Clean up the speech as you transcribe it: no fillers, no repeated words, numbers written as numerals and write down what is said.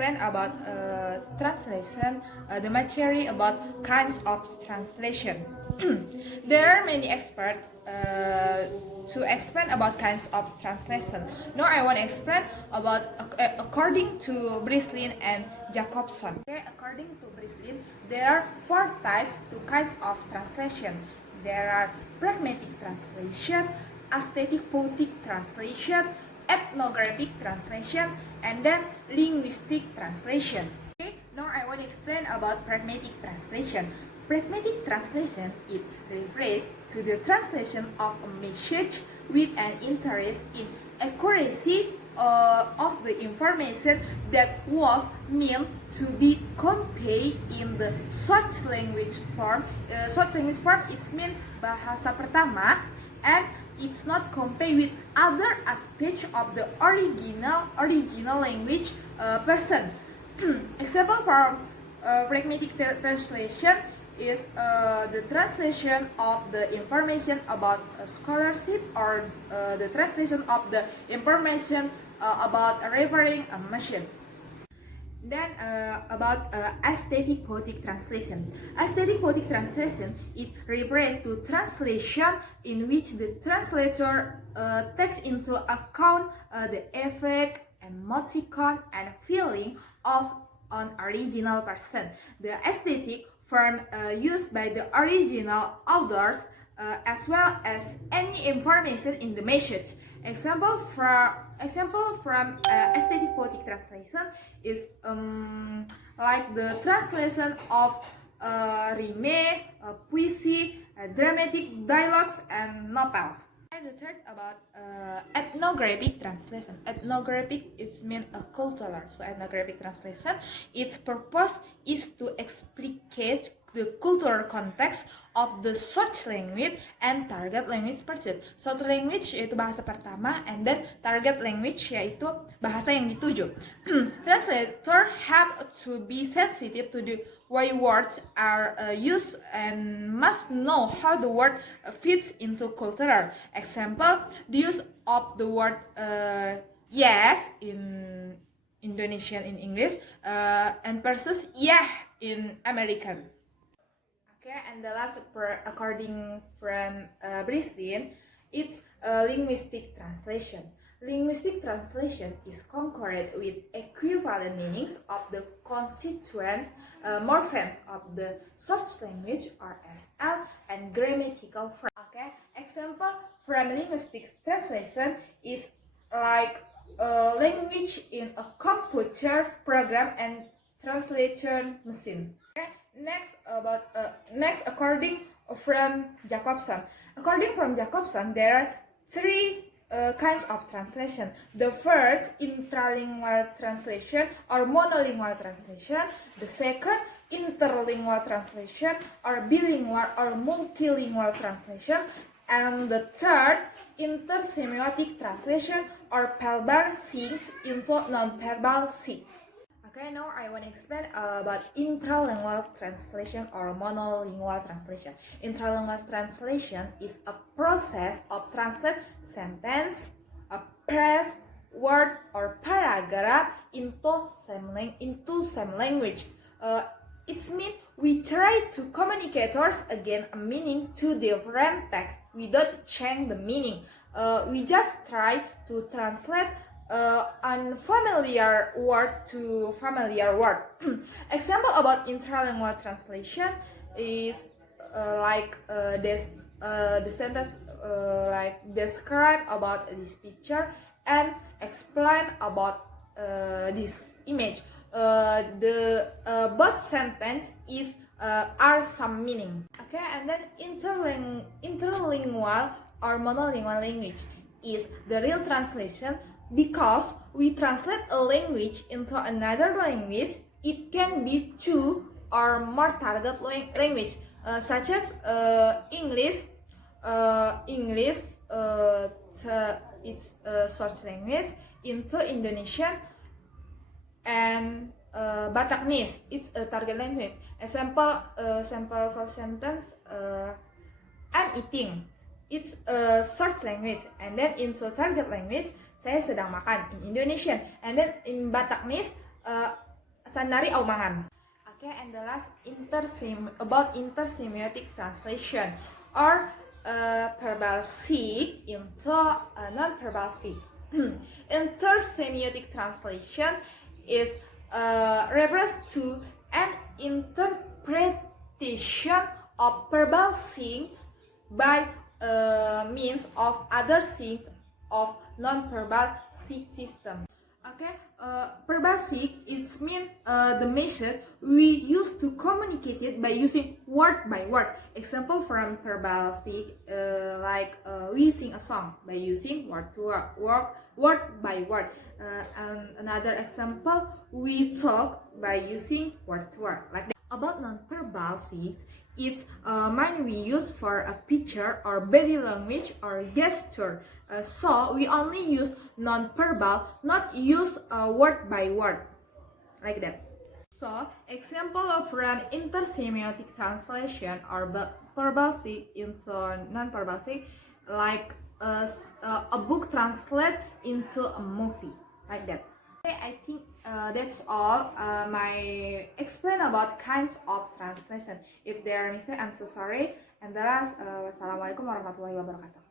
explain about translation, the material about kinds of translation. There are many experts to explain about kinds of translation. Now I want to explain about according to Breslin and Jacobson. Okay, according to Breslin, there are 4 types to kinds of translation. There are pragmatic translation, aesthetic poetic translation, ethnographic translation, and then linguistic translation. Okay, now I want to explain about pragmatic translation. Pragmatic translation, it refers to the translation of a message with an interest in accuracy of the information that was meant to be conveyed in the short language form. Short language form, it's mean bahasa pertama, and it's not conveyed with other aspects of the original language person. Example for pragmatic translation is the translation of the information about scholarship, or the translation of the information about referring a machine. Then about aesthetic poetic translation. Aesthetic poetic translation, it refers to translation in which the translator takes into account the effect, emoticon, and feeling of an original person. The aesthetic form used by the original authors as well as any information in the message. Example from aesthetic poetic translation is like the translation of rime, poesy, dramatic dialogues, and novel. And the third about ethnographic translation. Ethnographic, it means a cultural. So ethnographic translation, its purpose is to explicate the cultural context of the source language and target language pursued. Source language yaitu bahasa pertama, and then target language yaitu bahasa yang dituju. Translator have to be sensitive to the way words are used and must know how the word fits into cultural. Example, the use of the word yes in Indonesian in English and versus yeah in American. Okay, and the last, according from Breslin, it's linguistic translation. Linguistic translation is concurrent with equivalent meanings of the constituent morphemes of the source language, or SL, and grammatical form. Okay, example from linguistic translation is like language in a computer program and translation machine. Okay, next according from Jacobson. According from Jacobson, there are 3 kinds of translation. The first, intralingual translation or monolingual translation. The second, interlingual translation or bilingual or multilingual translation. And the third, intersemiotic translation or verbal things into non-verbal things. Okay, now I want to explain about intralingual translation or monolingual translation. Intralingual translation is a process of translate sentence, a phrase, word, or paragraph into same language. It means we try to communicators again a meaning to different text. We don't change the meaning. We just try to translate unfamiliar word to familiar word. Example about intralingual translation is the sentence like describe about this picture and explain about this image. The both sentence is are some meaning. Okay, and then interlingual or monolingual language is the real translation. Because we translate a language into another language, it can be 2 or more target language, such as English. It's a source language into Indonesian, and Bataknese, it's a target language. Sample for sentence, I'm eating. It's a source language, and then into target language, saya sedang makan in Indonesian, and then in Bataknese, Sandari Aumangan. Okay, and the last about intersemiotic translation or verbal seed into non-verbal seed. Intersemiotic translation is refers to an interpretation of verbal things by means of other things of non-verbal seed system. Okay, verbal seed it means the message we use to communicate it by using word by word. Example from verbal seed like we sing a song by using word to word by word. And another example, we talk by using word to word like that. About non-verbal seeds, it's mine we use for a picture or body language or gesture. So we only use non-verbal, not use word by word like that. So example of an intersemiotic translation or verbal seed into non-verbal seed, like a book translate into a movie like that. Okay, I think that's all my explain about kinds of translation. If there are mistakes, I'm so sorry. And the last, wassalamualaikum warahmatullahi wabarakatuh.